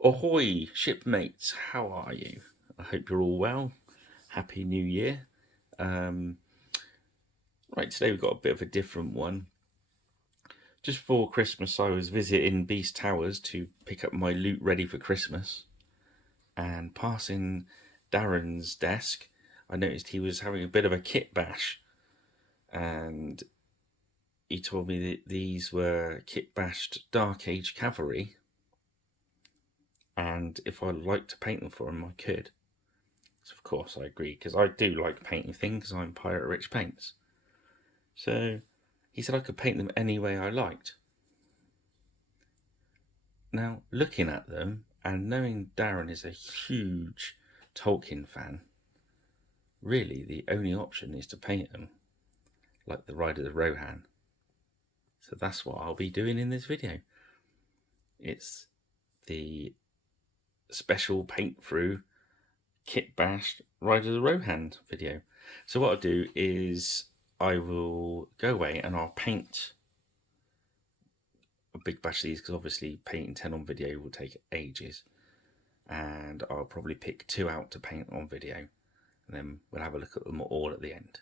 Ahoy, shipmates, how are you? I hope you're all well. Happy New Year. Right, today we've got a bit of a different one. Just before Christmas, I was visiting Beast Towers to pick up my loot ready for Christmas. And passing Darren's desk, I noticed he was having a bit of a kit bash. And he told me that these were kitbashed Dark Age cavalry. And if I'd like to paint them for him, I could. So of course I agree, because I do like painting things. I'm Pirate Rich Paints. So he said I could paint them any way I liked. Now, looking at them and knowing Darren is a huge Tolkien fan, really the only option is to paint them like the Ride of the Rohan. So that's what I'll be doing in this video. It's the special paint through kit bashed Ride of the Rohan video. So what I'll do is I will go away and I'll paint a big bash of these, because obviously painting 10 on video will take ages, and I'll probably pick 2 out to paint on video, and then we'll have a look at them all at the end.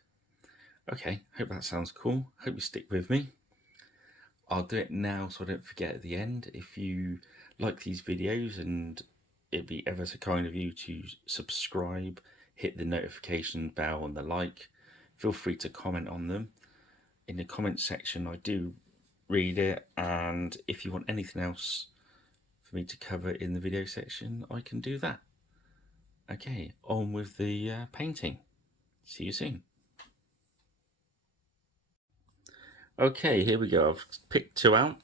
Okay, hope that sounds cool. Hope you stick with me. I'll do it now so I don't forget at the end. If you like these videos, and it'd be ever so kind of you to subscribe, hit the notification bell and the like, feel free to comment on them. In the comment section I do read it, and if you want anything else for me to cover in the video section, I can do that. Okay, on with the painting. See you soon. Okay, here we go. I've picked 2 out,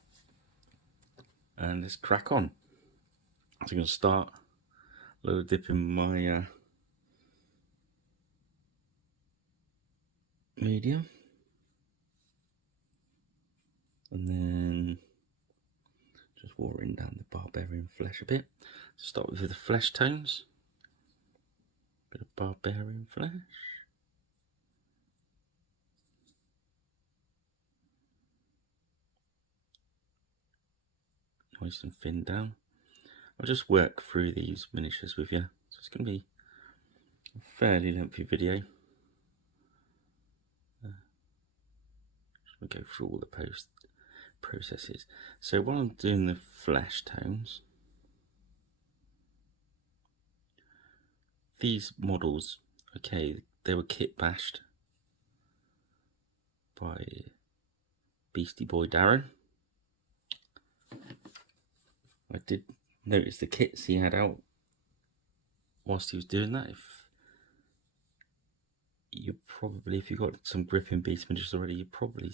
and let's crack on. So I'm going to start a little dip in my medium, and then just watering down the Barbarian Flesh a bit. Start with the flesh tones. Bit of Barbarian Flesh. Nice and thin down. I'll just work through these miniatures with you. So it's going to be a fairly lengthy video. Just go through all the processes. So while I'm doing the flesh tones, these models, okay, they were kit bashed by Beastie Boy Darren. I did notice the kits he had out whilst he was doing that. If you got some gripping beast miniatures already, you probably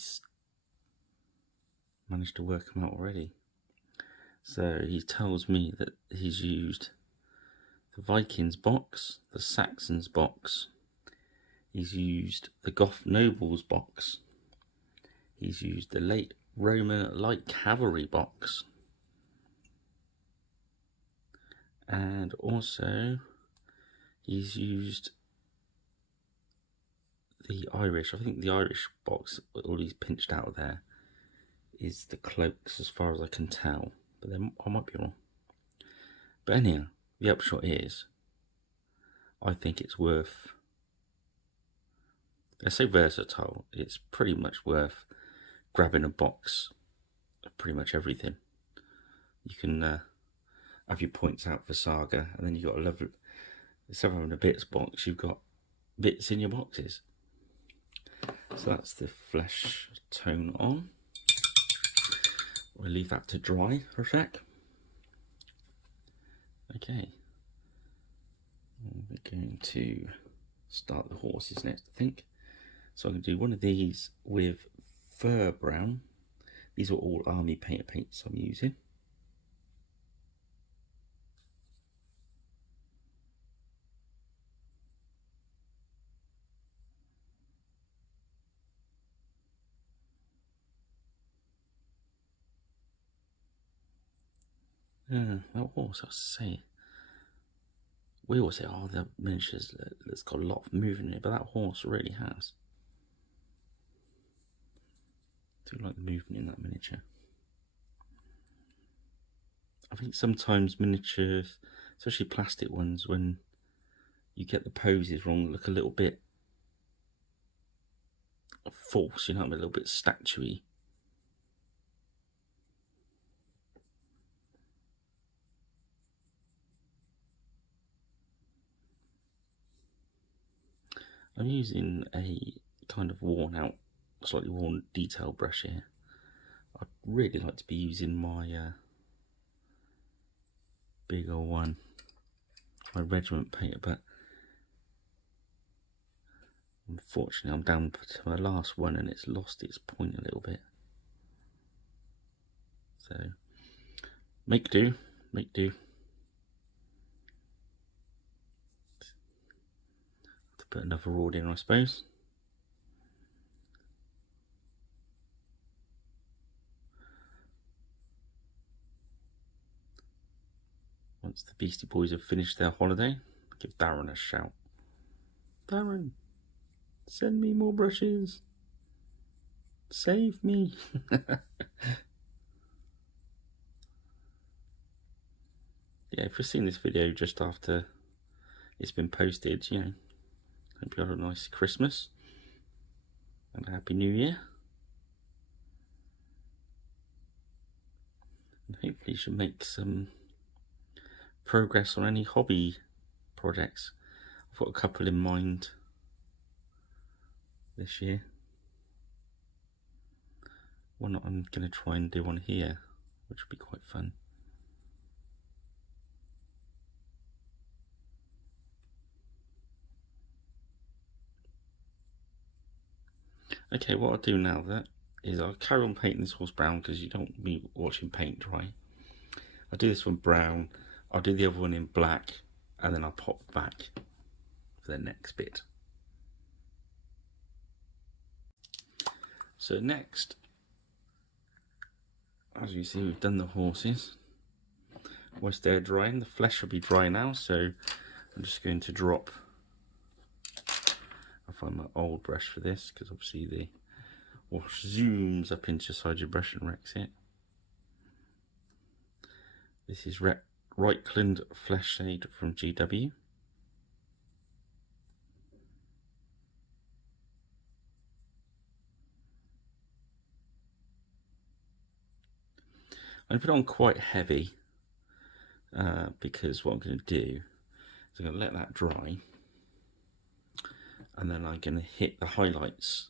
managed to work them out already. So he tells me that he's used the Vikings box, the Saxons box, he's used the Goth Nobles box, he's used the late Roman light cavalry box, and also he's used the Irish. I think the Irish box, all these pinched out of there, is the cloaks as far as I can tell, but then I might be wrong. But anyhow, the upshot is, I think it's worth, they're so versatile, it's pretty much worth grabbing a box of pretty much everything. You can have your points out for Saga, and then you've got a lovely, instead of having a bits box, you've got bits in your boxes. So that's the flesh tone on. We'll leave that to dry for a sec. Okay, we're going to start the horses next, I think. So I'm going to do one of these with fur brown. These are all army painter paints I'm using. That horse, I'll say, we always say, oh, the miniatures, that's got a lot of movement in it, but that horse really has. I do like the movement in that miniature. I think sometimes miniatures, especially plastic ones, when you get the poses wrong, look a little bit false, you know, a little bit statuey. I'm using a kind of worn out, slightly worn detail brush here. I'd really like to be using my bigger one, my regiment painter, but unfortunately I'm down to my last one and it's lost its point a little bit. So make do, make do. To put another rod in, I suppose. Once the Beastie Boys have finished their holiday, give Darren a shout. Darren, send me more brushes. Save me. Yeah, if you've seen this video just after it's been posted, you know, hope you had a nice Christmas and a Happy New Year. And hopefully you should make some progress on any hobby projects. I've got a couple in mind this year. One I'm going to try and do on here, which will be quite fun. Okay, what I'll do now is I'll carry on painting this horse brown because you don't want me watching paint dry. I'll do this one brown, I'll do the other one in black, and then I'll pop back for the next bit. So next, as you see, we've done the horses. Whilst they're drying, the flesh will be dry now, so I'm just going to drop, I'll find my old brush for this, because obviously the wash zooms up inside your brush and wrecks it. This is Reichland Flesh Shade from GW. I'm going to put it on quite heavy because what I'm going to do is I'm going to let that dry and then I'm going to hit the highlights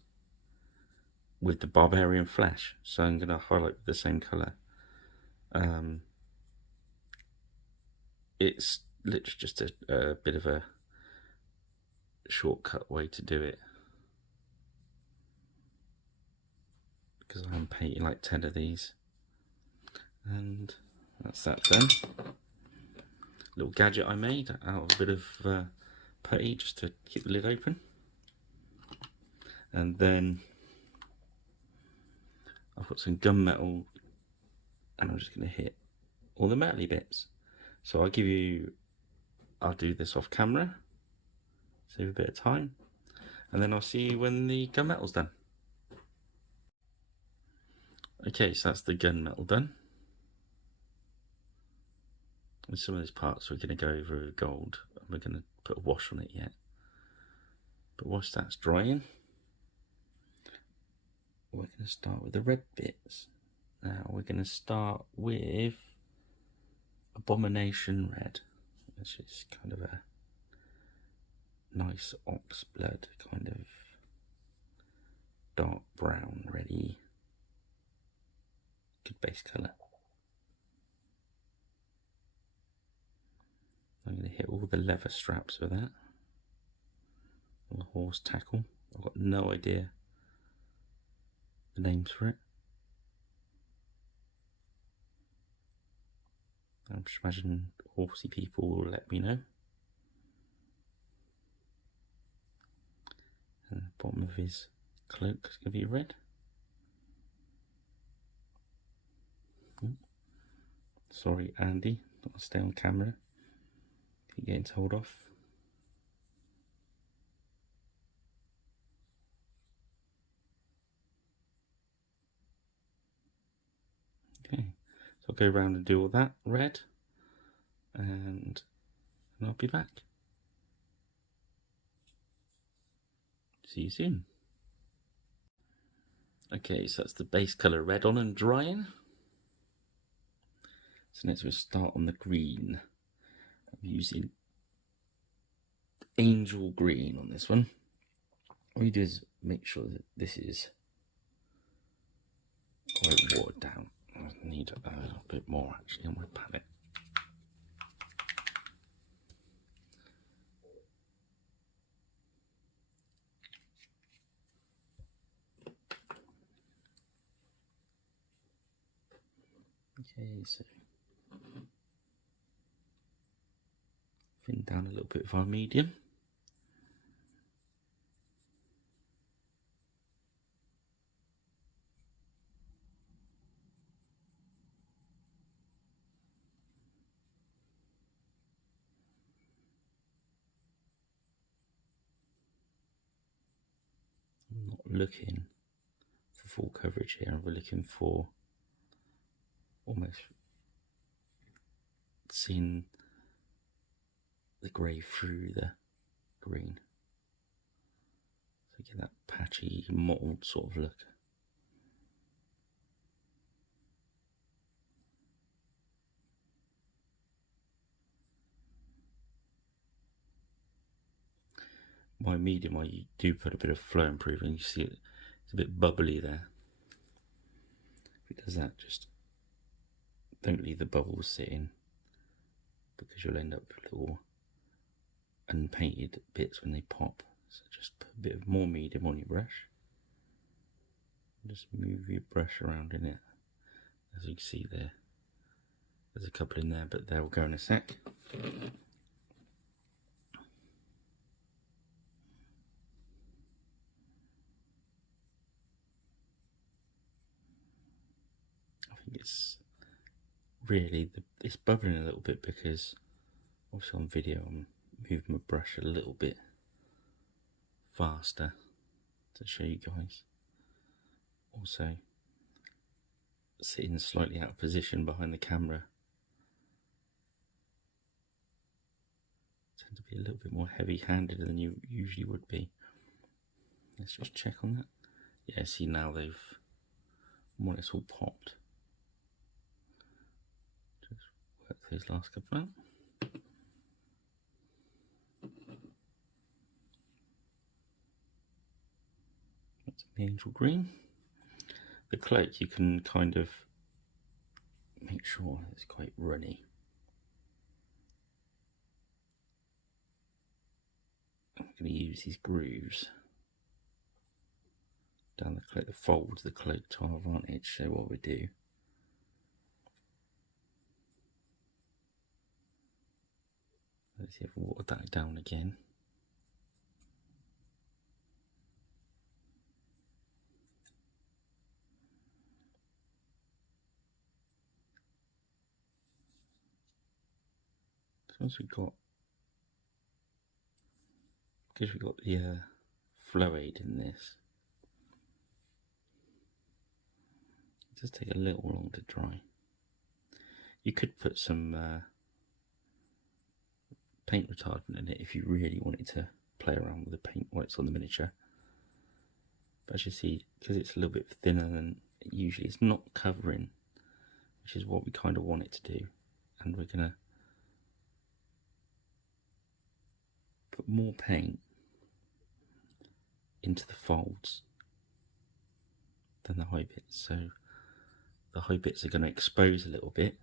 with the Barbarian Flesh. So I'm going to highlight with the same colour. It's literally just a bit of a shortcut way to do it, because I'm painting like 10 of these. And that's that done. Little gadget I made out of a bit of putty just to keep the lid open. And then I've got some gunmetal and I'm just going to hit all the metally bits. So I'll do this off camera, save a bit of time, and then I'll see you when the gunmetal's done. Okay, so that's the gunmetal done. And some of these parts we're going to go over with gold, and we're going to put a wash on it yet. But whilst that's drying, we're going to start with the red bits. Now we're going to start with Abomination Red, which is kind of a nice ox blood, kind of dark brown, reddy, good base colour. I'm going to hit all the leather straps with that. The horse tackle. I've got no idea the names for it. I'm just imagining horsey people will let me know. And the bottom of his cloak is going to be red. Sorry, Andy, I'll stay on camera. Keep getting told off. Okay, so I'll go around and do all that red, and I'll be back. See you soon. Okay, so that's the base colour red on and drying. So next we'll start on the green. I'm using angel green on this one. What you do is make sure that this is quite watered down. I need a little bit more actually on my palette. Okay, so thin down a little bit of our medium. I'm not looking for full coverage here, we're looking for almost seeing the grey through the green. So get that patchy, mottled sort of look. My medium, I do put a bit of flow improving. You see it's a bit bubbly there. If it does that, just don't leave the bubbles sitting, because you'll end up with little unpainted bits when they pop. So just put a bit of more medium on your brush. Just move your brush around in it. As you can see there, there's a couple in there, but they'll go in a sec. I think it's really, it's bubbling a little bit because obviously on video I'm moving my brush a little bit faster to show you guys. Also sitting slightly out of position behind the camera, tend to be a little bit more heavy handed than you usually would be. Let's just check on that. Yeah, see now they've more or less all popped. Just work those last couple out. That's the angel green. The cloak you can kind of make sure it's quite runny. I'm going to use these grooves down the cloak, the folds of the cloak to our advantage. So what we do, let's see if we water that down again. So once we've got, because we've got the flow aid in this, it does take a little long to dry. You could put some paint retardant in it if you really wanted to play around with the paint while it's on the miniature. But as you see, because it's a little bit thinner than it usually, it's not covering, which is what we kind of want it to do. And we're going to put more paint into the folds than the high bits. So the high bits are going to expose a little bit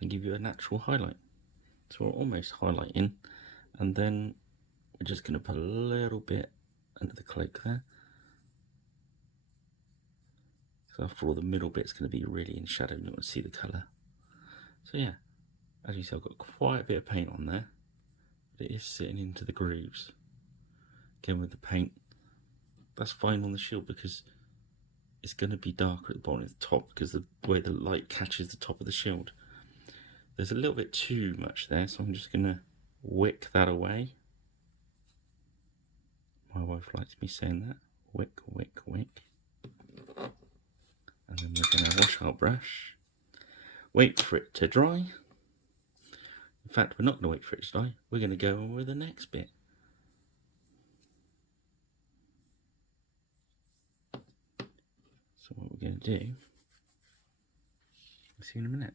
and give you a natural highlight. So we're almost highlighting, and then we're just going to put a little bit under the cloak there. So after all, the middle bit's going to be really in shadow and you want to see the colour. So yeah, as you see, I've got quite a bit of paint on there, but it is sitting into the grooves. Again with the paint, that's fine on the shield because it's going to be darker at the bottom and the top because the way the light catches the top of the shield. There's a little bit too much there, so I'm just going to wick that away. My wife likes me saying that. Wick, wick, wick. And then we're going to wash our brush wait for it to dry. In fact, we're not going to wait for it to dry. We're going to go on with the next bit. So what we're going to do, I'll see you in a minute.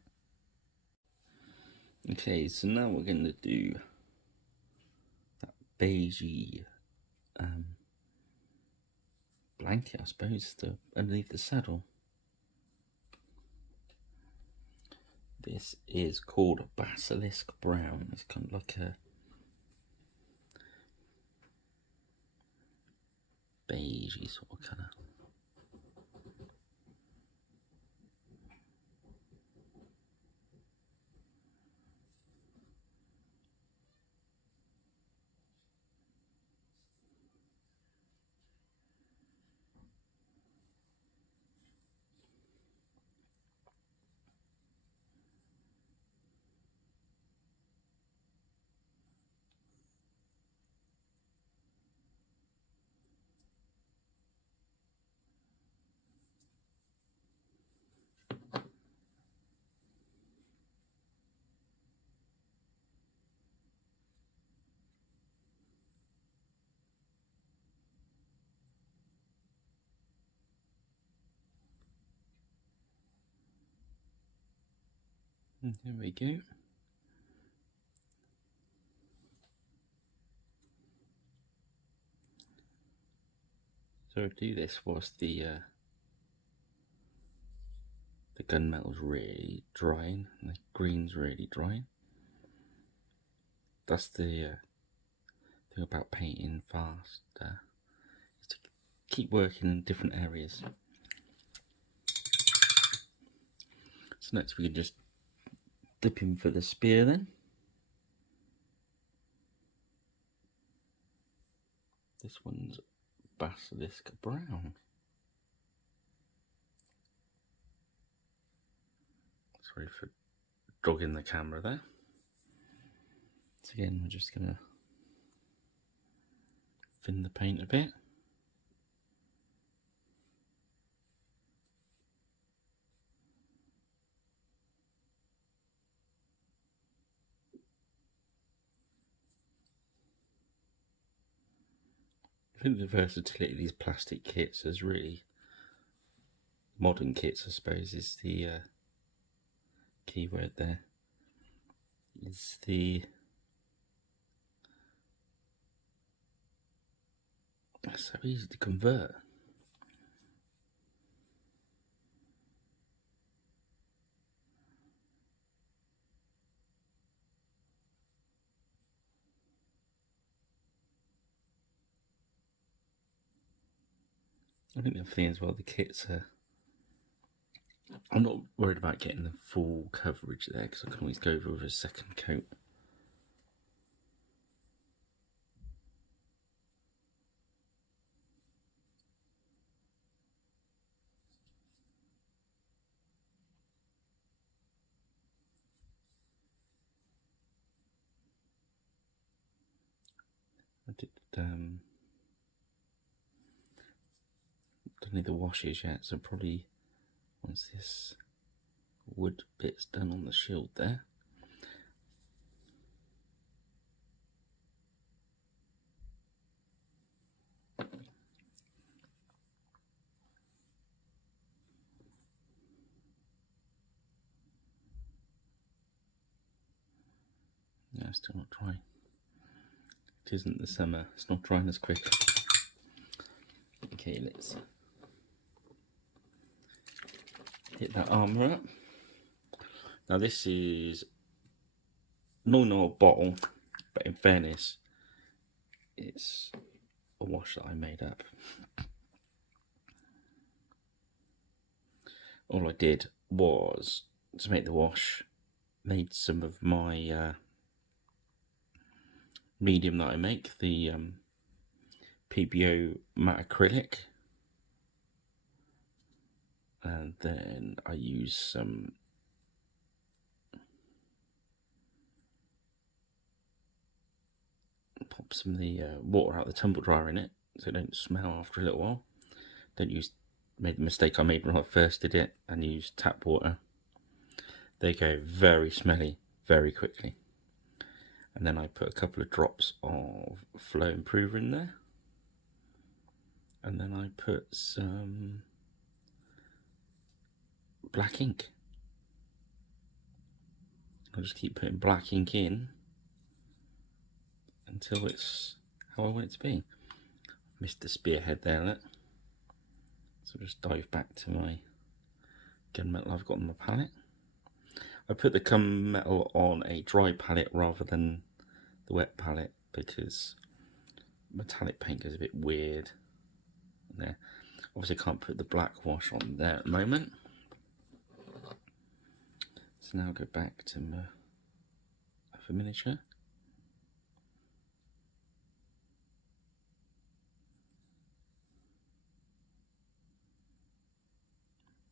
Okay, so now we're going to do that beigey blanket, I suppose, underneath the saddle. This is called Basilisk Brown. It's kind of like a beigey sort of colour. There we go. So I do this whilst the gunmetal's really drying and the green's really drying. That's the thing about painting fast, is to keep working in different areas. So next we can just dip in for the spear then. This one's Basilisk Brown. Sorry for jogging the camera there. So again, we're just going to thin the paint a bit. I think the versatility of these plastic kits is really, modern kits I suppose is the keyword there, is the so easy to convert. I think the thing as well, the kits are, I'm not worried about getting the full coverage there because I can always go over with a second coat. I don't need the washes yet, so probably once this wood bit's done on the shield there, no, still not dry. It isn't the summer, it's not drying as quick. Okay, let's hit that armour up. Now this is no bottle, but in fairness, it's a wash that I made up. All I did was, to make the wash, made some of my medium that I make, the PBO matte acrylic, and then I use some pop some of the water out of the tumble dryer in it so it don't smell after a little while. Don't use, made the mistake I made when I first did it and used tap water. they go very smelly very quickly. And then I put a couple of drops of flow improver in there. And then I put some black ink. I'll just keep putting black ink in until it's how I want it to be. Missed the spearhead there, look. So I'll just dive back to my gunmetal I've got on my palette. I put the gunmetal on a dry palette rather than the wet palette because metallic paint goes a bit weird there. Obviously can't put the black wash on there at the moment. So now I'll go back to my miniature.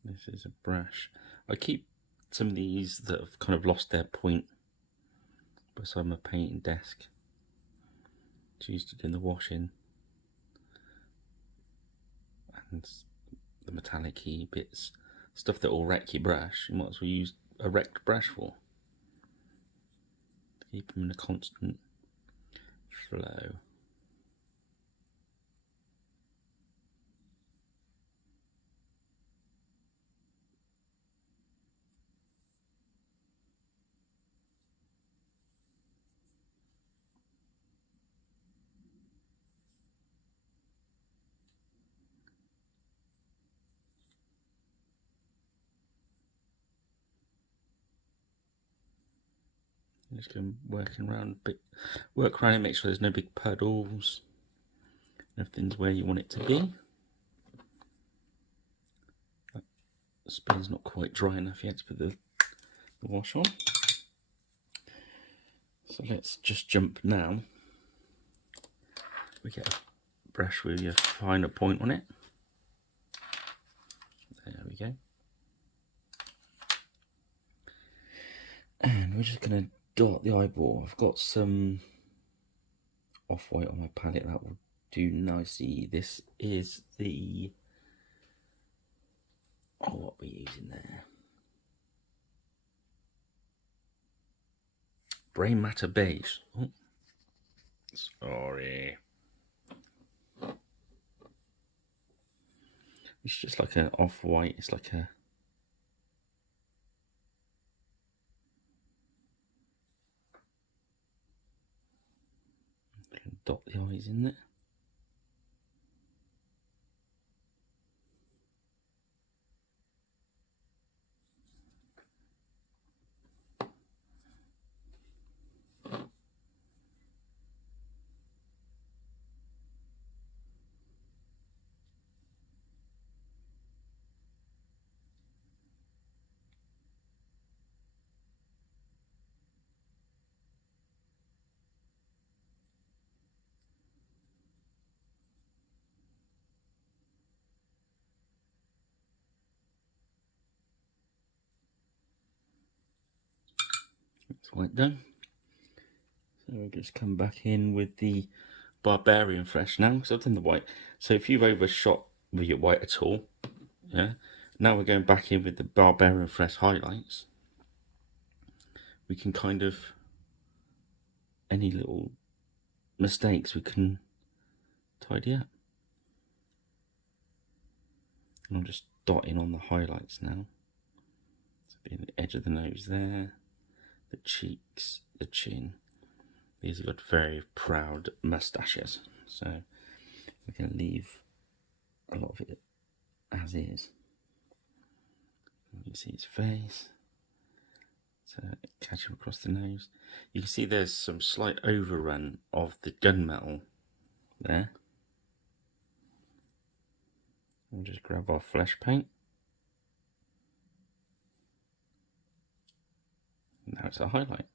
This is a brush. I keep some of these that have kind of lost their point beside my painting desk. It's used it in the washing and the metallic-y bits, stuff that will wreck your brush. You might as well use a wrecked brush for. Keep them in a constant flow. Just go working around, work around it, make sure there's no big puddles. Everything's where you want it to be. The spear's not quite dry enough yet to put the wash on. So let's just jump now. We get a brush with your finer point on it. There we go. And we're just going to dot the eyeball. I've got some off-white on my palette that will do nicely. This is the, what are we using there? Brain Matter Beige. Oh, sorry. It's just like an off-white. It's like a dot the eyes in there. That's white done. So we'll just come back in with the Barbarian Flesh now, because I've done the white. So if you've overshot with your white at all, yeah, now we're going back in with the Barbarian Flesh highlights. We can kind of, any little mistakes we can tidy up. And I'm just dotting on the highlights now. So being the edge of the nose there, the cheeks, the chin. These have got very proud moustaches, so we can leave a lot of it as is. You can see his face, so catch him across the nose. You can see there's some slight overrun of the gunmetal there. We'll just grab our flesh paint. Now it's a highlight.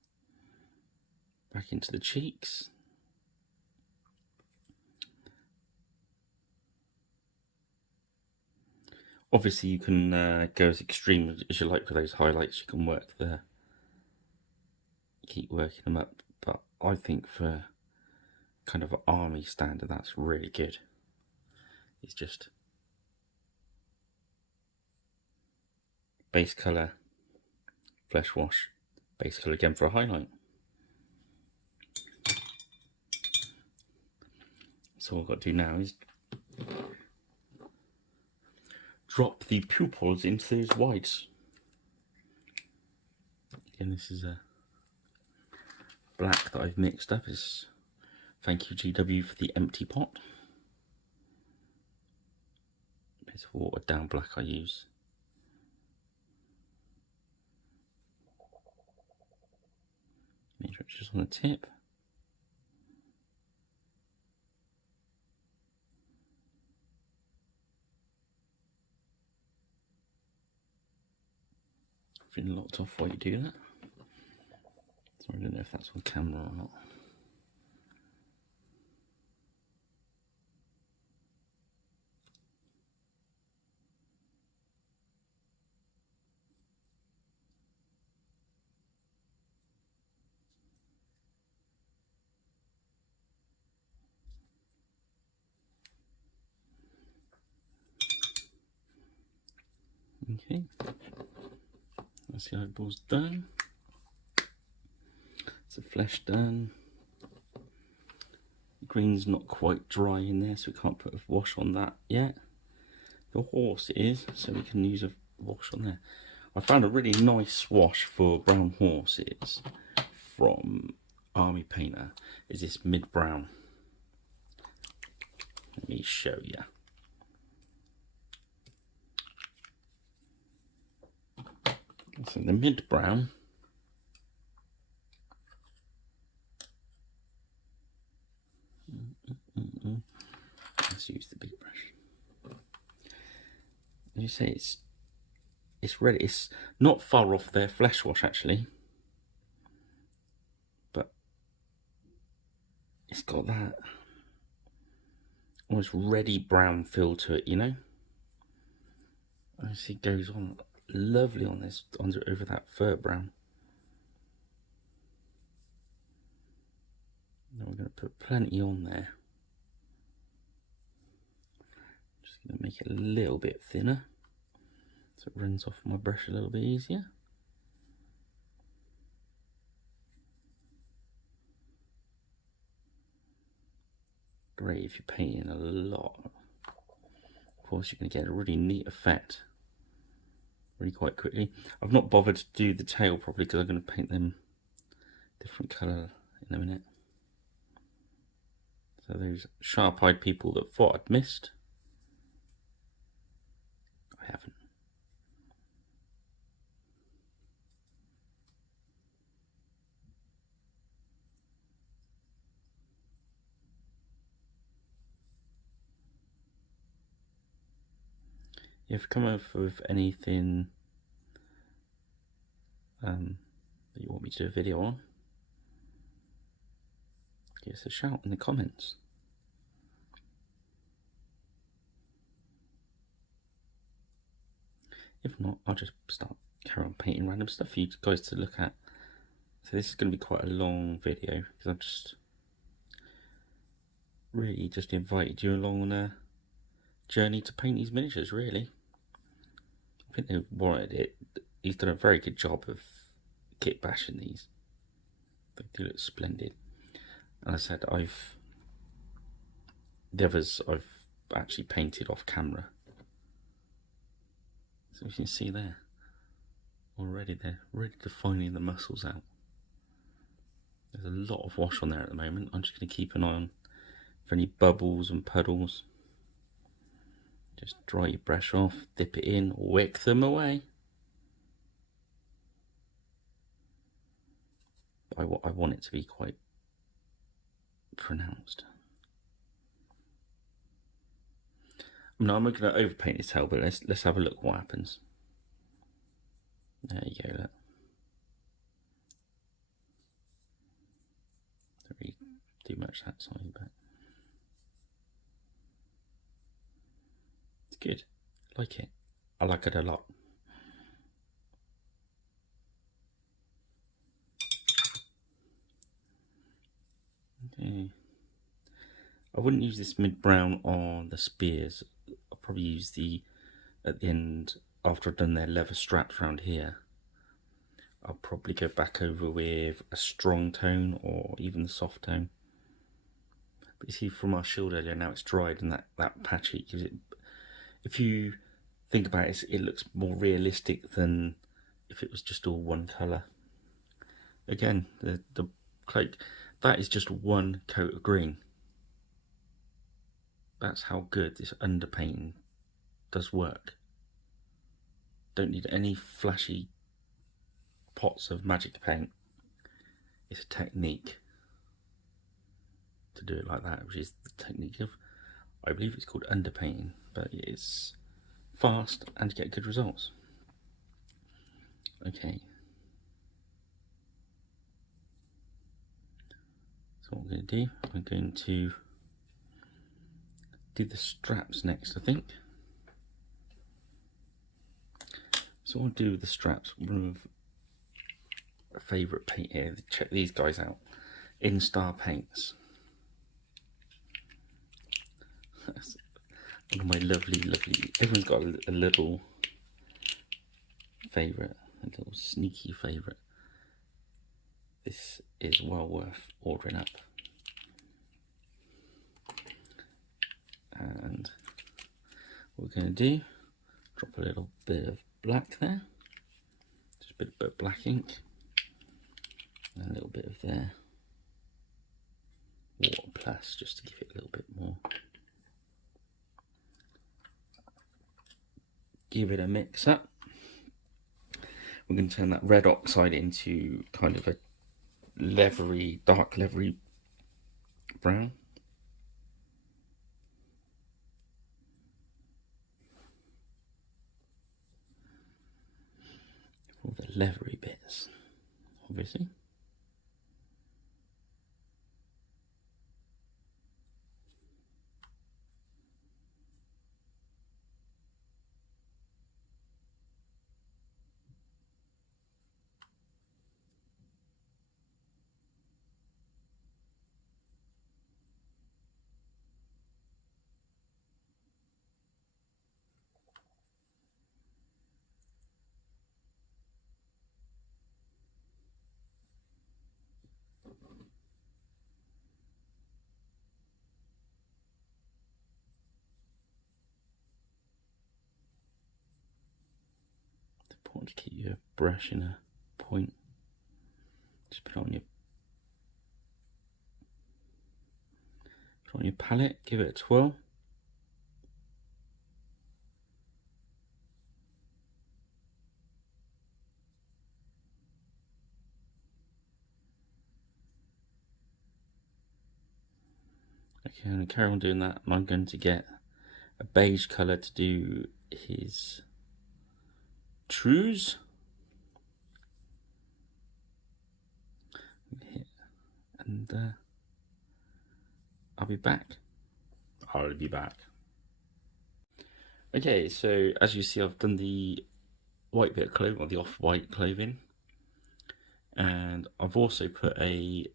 Back into the cheeks. Obviously you can go as extreme as you like with those highlights. You can keep working them up, but I think for kind of an army standard that's really good. It's just base colour, flesh wash base colour again for a highlight. So all I've got to do now is drop the pupils into those whites. Again, this is a black that I've mixed up. Is thank you GW for the empty pot. It's watered down black I use. Make sure it's just on the tip. Feeling locked off while you do that. So I don't know if that's on camera or not. Okay, that's the eyeballs done. It's the flesh done. The green's not quite dry in there, so we can't put a wash on that yet. The horse is, so we can use a wash on there. I found a really nice wash for brown horses from Army Painter. Is this mid-brown? Let me show you. So the mid-brown, let's use the big brush. As you say, it's ready. It's not far off their flesh wash actually, but it's got that almost reddy brown feel to it, you know. I see it goes on lovely on this, over that fur brown. Now we're going to put plenty on there. Just going to make it a little bit thinner so it runs off my brush a little bit easier. Great if you're painting a lot. Of course, you're going to get a really neat effect really quite quickly. I've not bothered to do the tail properly because I'm going to paint them different colour in a minute. So those sharp-eyed people that thought I'd missed, I haven't. If you come up with anything that you want me to do a video on, give us a shout in the comments. If not, I'll just carry on painting random stuff for you guys to look at. So this is going to be quite a long video because I've just really just invited you along on a journey to paint these miniatures, really. I think they wanted it. He's done a very good job of kit bashing these. They do look splendid. And I said the others I've actually painted off camera. So you can see there, already they're really defining the muscles out. There's a lot of wash on there at the moment. I'm just going to keep an eye on for any bubbles and puddles. Just dry your brush off, dip it in, wick them away. I want it to be quite pronounced. Now I'm not going to overpaint this tail, but let's have a look what happens. There you go, look. Don't really do much that side, but it's good. I like it. I like it a lot. Okay. I wouldn't use this mid-brown on the spears. I'll probably use at the end, after I've done their leather straps around here, I'll probably go back over with a strong tone or even a soft tone. But you see from our shield earlier, now it's dried, and that patchy gives it, if you think about it, it looks more realistic than if it was just all one colour. Again, the cloak, that is just one coat of green. That's how good this underpainting does work. Don't need any flashy pots of magic paint. It's a technique to do it like that, which is the technique of, I believe it's called underpainting, but it's fast and you get good results. Okay. So what I'm going to do, I'm going to do the straps next, I think. So I'll do the straps. One of a favourite paint here. Check these guys out. In-Star Paints. That's one of my lovely. Everyone's got a little favourite, a little sneaky favourite. This is well worth ordering up. And what we're going to do, drop a little bit of black there, just a bit of black ink, and a little bit of there, water plus, just to give it a little bit more. Give it a mix up. We're going to turn that red oxide into kind of a leathery, dark leathery brown. All the leathery bits, obviously. Important to keep your brush in a point. Just put it on your palette, give it a twirl. Okay, I'm going to carry on doing that, and I'm going to get a beige colour to do his trews. And I'll be back. Okay, so as you see, I've done the white bit of clothing, or the off-white clothing, and I've also put a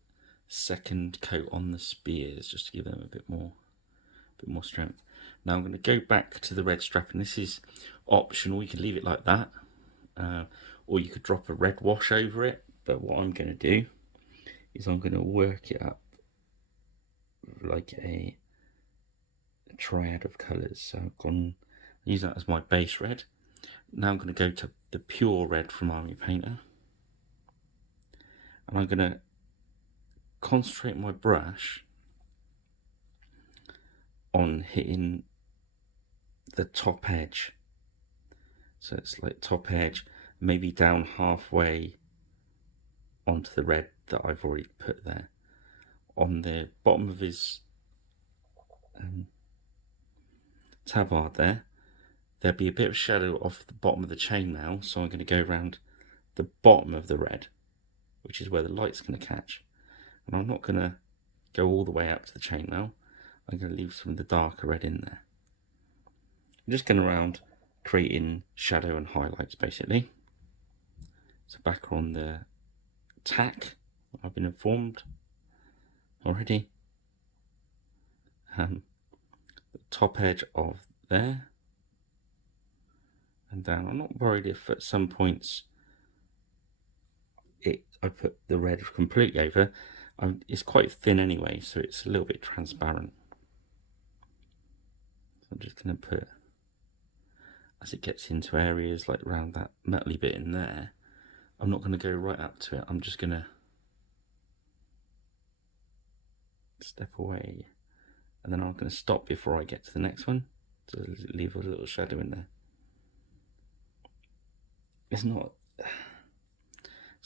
second coat on the spears just to give them a bit more strength. Now I'm going to go back to the red strap, and this is optional. You can leave it like that, or you could drop a red wash over it. But what I'm going to do is I'm going to work it up like a triad of colours. So I've gone, use that as my base red. Now I'm going to go to the pure red from Army Painter, and I'm going to concentrate my brush on hitting the top edge. So it's like top edge, maybe down halfway onto the red that I've already put there. On the bottom of his tabard there'll be a bit of shadow off the bottom of the chainmail, so I'm going to go around the bottom of the red, which is where the light's going to catch. And I'm not going to go all the way up to the chainmail. I'm going to leave some of the darker red in there. I'm just going around creating shadow and highlights, basically. So back on the tack, I've been informed already. The top edge of there and down. I'm not worried if at some points I put the red completely over. It's quite thin anyway, so it's a little bit transparent. So I'm just going to put, as it gets into areas like around that metally bit in there, I'm not going to go right up to it. I'm just going to step away, and then I'm going to stop before I get to the next one to leave a little shadow in there. It's not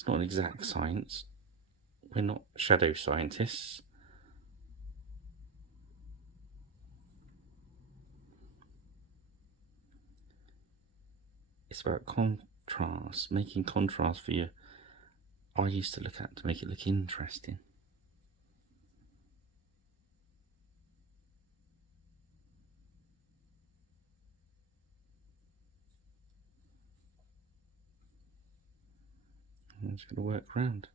an exact science. We're not shadow scientists. It's about contrast, making contrast for your eyes to look at to make it look interesting. I'm just going to work around.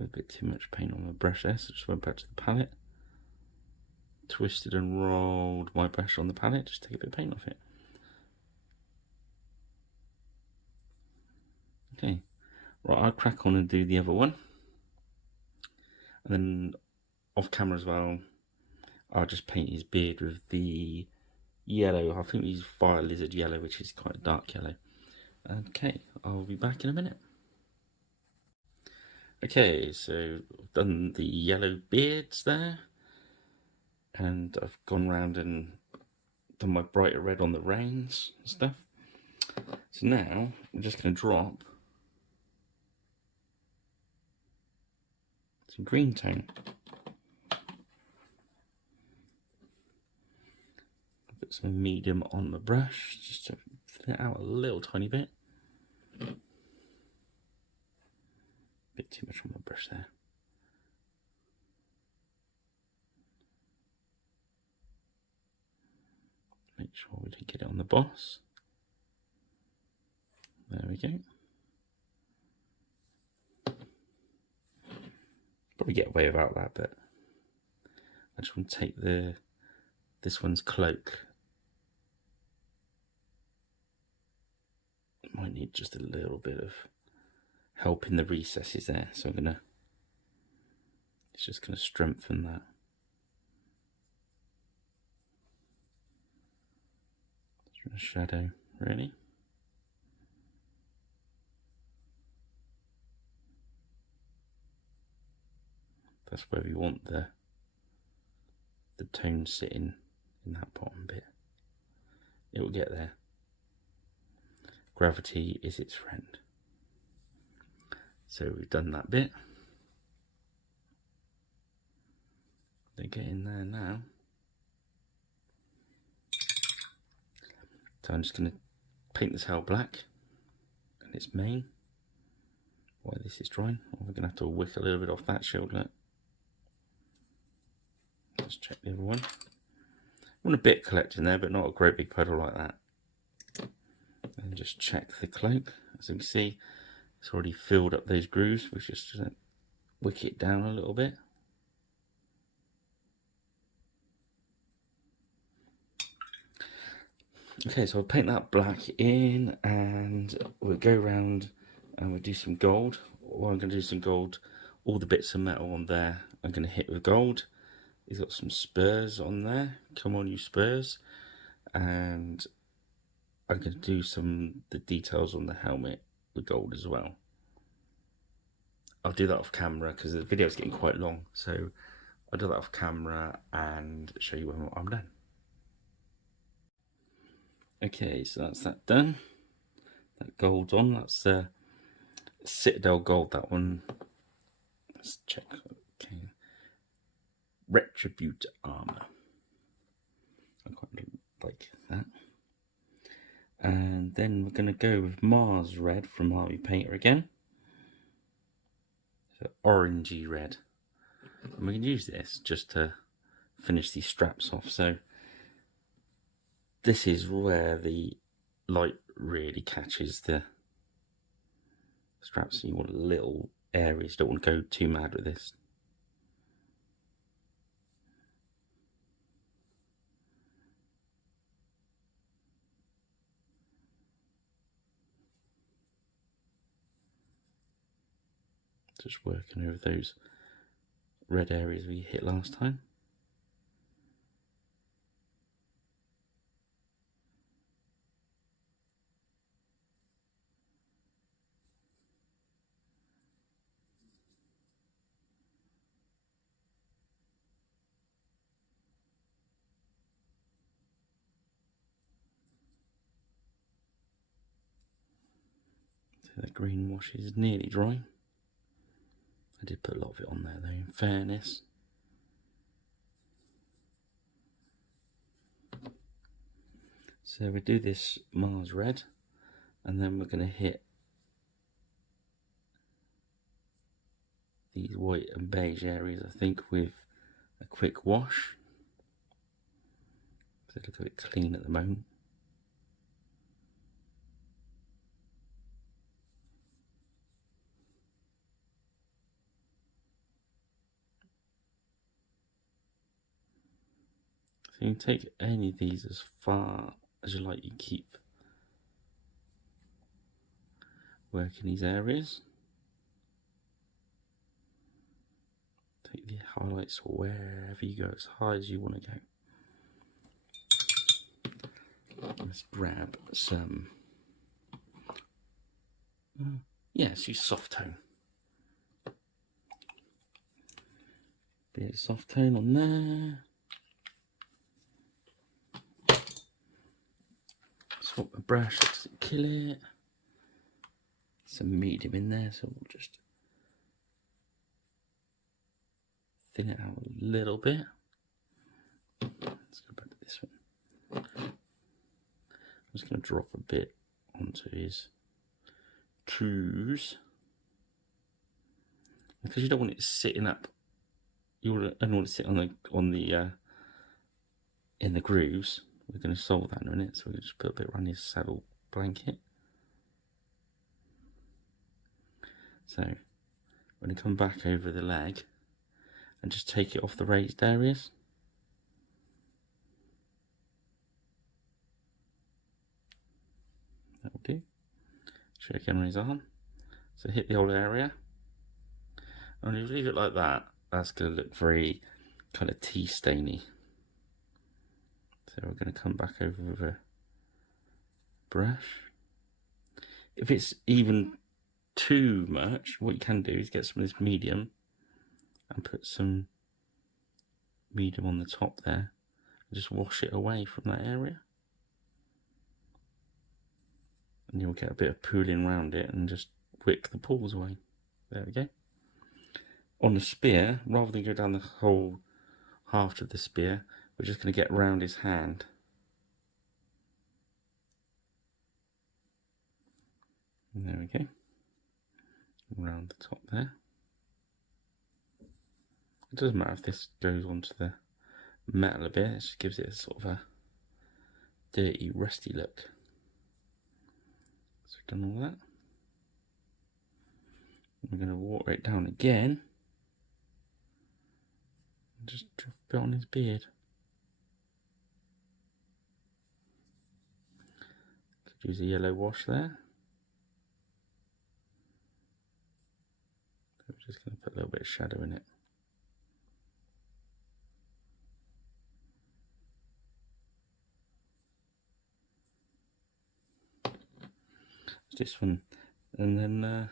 A bit too much paint on the brush there, so just went back to the palette. Twisted and rolled my brush on the palette, just take a bit of paint off it. Okay, right, I'll crack on and do the other one. And then off camera as well, I'll just paint his beard with the yellow. I think he's fire lizard yellow, which is quite a dark yellow. Okay, I'll be back in a minute. Okay, so I've done the yellow beards there, and I've gone round and done my brighter red on the reins and stuff. So now I'm just going to drop some green tone. Put some medium on the brush just to thin it out a little tiny bit. Bit too much on my brush there. Make sure we didn't get it on the boss. There we go. Probably get away without that, but I just want to take this one's cloak. It might need just a little bit of help in the recesses there, so it's just gonna strengthen that. A shadow, really. That's where we want the tone sitting in that bottom bit. It will get there. Gravity is its friend. So we've done that bit. They get in there now. So I'm just going to paint this hell black and its mane while this is drying. We're going to have to wick a little bit off that shield. Look. Let's check the other one. I want a bit collecting there, but not a great big puddle like that. And just check the cloak. As you can see, it's already filled up those grooves. We're just going to wick it down a little bit. Okay, so I'll paint that black in, and we'll go around and we'll do some gold. Well, I'm going to do some gold. All the bits of metal on there I'm going to hit with gold. He's got some spurs on there. Come on, you spurs. And I'm going to do the details on the helmet with gold as well. I'll do that off camera because the video is getting quite long. So I'll do that off camera and show you when I'm done. Okay, so that's that done. That gold's on. That's Citadel gold, that one. Let's check. Okay. Retribute armor. I quite like that. And then we're going to go with Mars Red from Army Painter again. So orangey red. And we can use this just to finish these straps off. So this is where the light really catches the straps. So you want little areas, don't want to go too mad with this. Just working over those red areas we hit last time. So the green wash is nearly dry. I did put a lot of it on there though, in fairness. So we do this Mars red, and then we're going to hit these white and beige areas, I think, with a quick wash. They look a bit clean at the moment. So you can take any of these as far as you like. You keep working these areas. Take the highlights wherever you go, as high as you want to go. Let's grab some. Yes, use soft tone. Bit of soft tone on there. Swap the brush to kill it. Some medium in there, so we'll just thin it out a little bit. Let's go back to this one. I'm just going to drop a bit onto his trews, because you don't want it sitting up. You don't want it to sit on the in the grooves. We're going to solve that in a minute, so we'll just put a bit around his saddle blanket. So I'm going to come back over the leg and just take it off the raised areas. That'll do. Show again on his arm. So hit the old area. And if you leave it like that, that's going to look very kind of tea stainy. So we're going to come back over with a brush. If it's even too much, what you can do is get some of this medium and put some medium on the top there and just wash it away from that area, and you'll get a bit of pooling around it and just wick the pools away. There we go. On the spear, rather than go down the whole half of the spear, we're just going to get around his hand. And there we go. Around the top there. It doesn't matter if this goes onto the metal a bit, it just gives it a sort of a dirty, rusty look. So we've done all that. We're going to water it down again. And just drop a bit on his beard. Could use a yellow wash there. So we're just going to put a little bit of shadow in it. This one, and then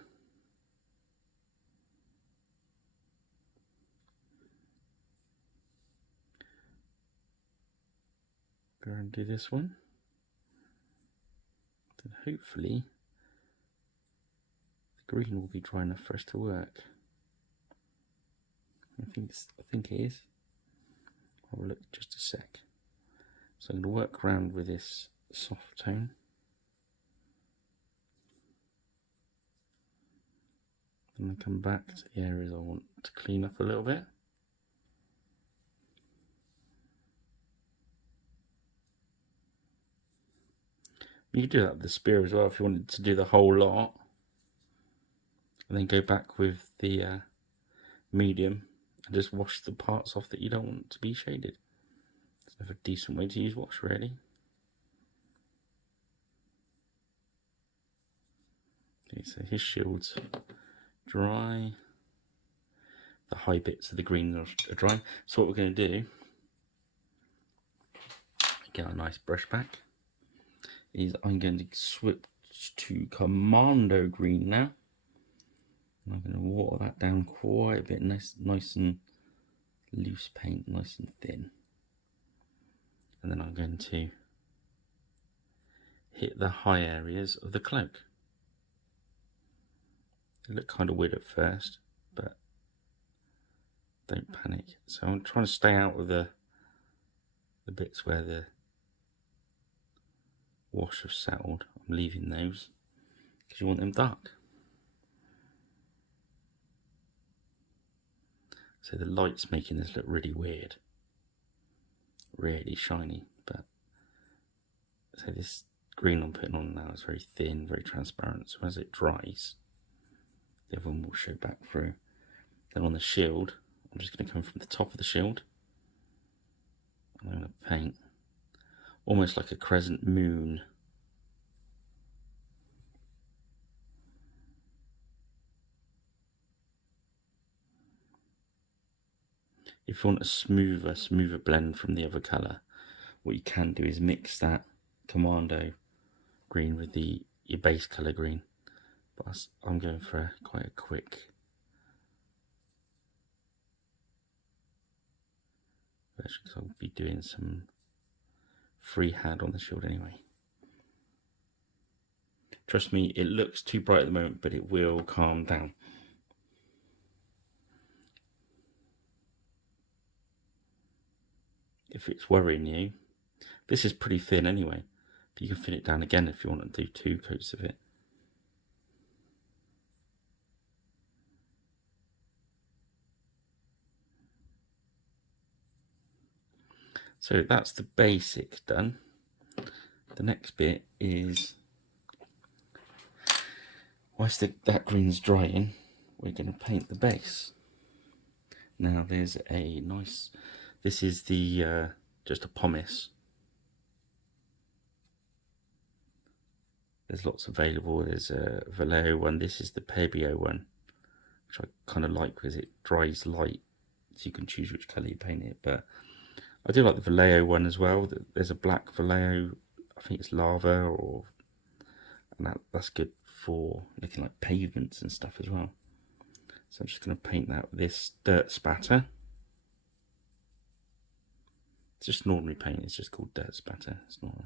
go and do this one. Then hopefully the green will be dry enough for us to work. I think it is. I'll look just a sec. So I'm going to work around with this soft tone. And then come back to the areas I want to clean up a little bit. You could do that with the spear as well if you wanted to do the whole lot. And then go back with the medium and just wash the parts off that you don't want to be shaded. It's a decent way to use wash, really. Okay, so his shield's dry. The high bits of the green are dry. So what we're going to do, get a nice brush back, is I'm going to switch to Commando Green now. And I'm going to water that down quite a bit, nice and loose paint, nice and thin. And then I'm going to hit the high areas of the cloak. They look kind of weird at first, but don't panic. So I'm trying to stay out of the bits where the wash have settled. I'm leaving those because you want them dark. So the light's making this look really weird, really shiny, but so this green I'm putting on now is very thin, very transparent, so as it dries the other one will show back through. Then on the shield, I'm just going to come from the top of the shield and I'm going to paint almost like a crescent moon. If you want a smoother blend from the other colour, what you can do is mix that Commando green with your base colour green. But I'm going for quite a quick version because I'll be doing some freehand on the shield anyway. Trust me, it looks too bright at the moment, but it will calm down. If it's worrying you, this is pretty thin anyway, but you can thin it down again if you want to do 2 coats of it. So that's the basics done. The next bit is, whilst that green's drying, we're going to paint the base. Now there's a nice, this is the just a pumice. There's lots available. There's a Vallejo one. This is the Pebeo one, which I kind of like because it dries light, so you can choose which colour you paint it. But I do like the Vallejo one as well. There's a black Vallejo, I think it's lava, and that's good for looking like pavements and stuff as well. So I'm just going to paint that with this dirt spatter. It's just an ordinary paint, it's just called dirt spatter. It's not a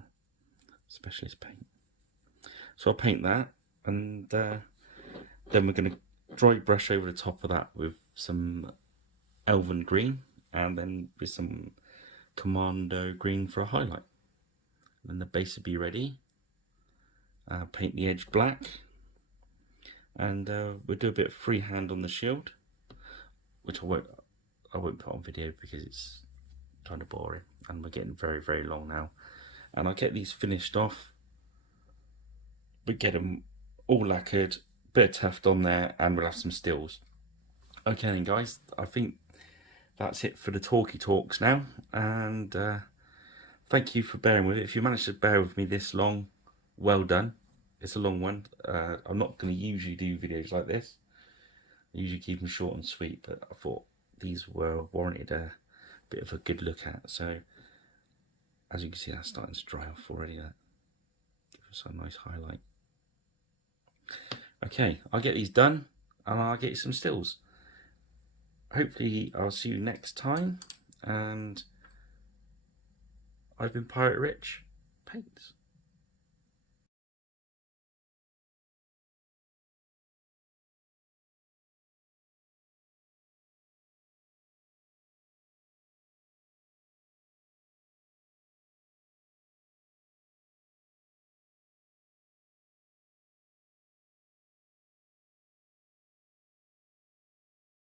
specialist paint. So I'll paint that, and then we're going to dry brush over the top of that with some elven green, and then with some Commando green for a highlight. And then the base will be ready. Paint the edge black, and we'll do a bit of freehand on the shield, which I won't put on video because it's kind of boring, and we're getting very long now. And I'll get these finished off. We get them all lacquered, bit of tuft on there, and we'll have some stills. Okay then guys, I think that's it for the talky talks now, and thank you for bearing with it. If you managed to bear with me this long, well done. It's a long one. I'm not going to usually do videos like this. I usually keep them short and sweet, but I thought these were warranted a bit of a good look at. So as you can see, that's starting to dry off already. That give us a nice highlight. Okay, I'll get these done and I'll get you some stills. Hopefully I'll see you next time, and I've been Pirate Rich Paints.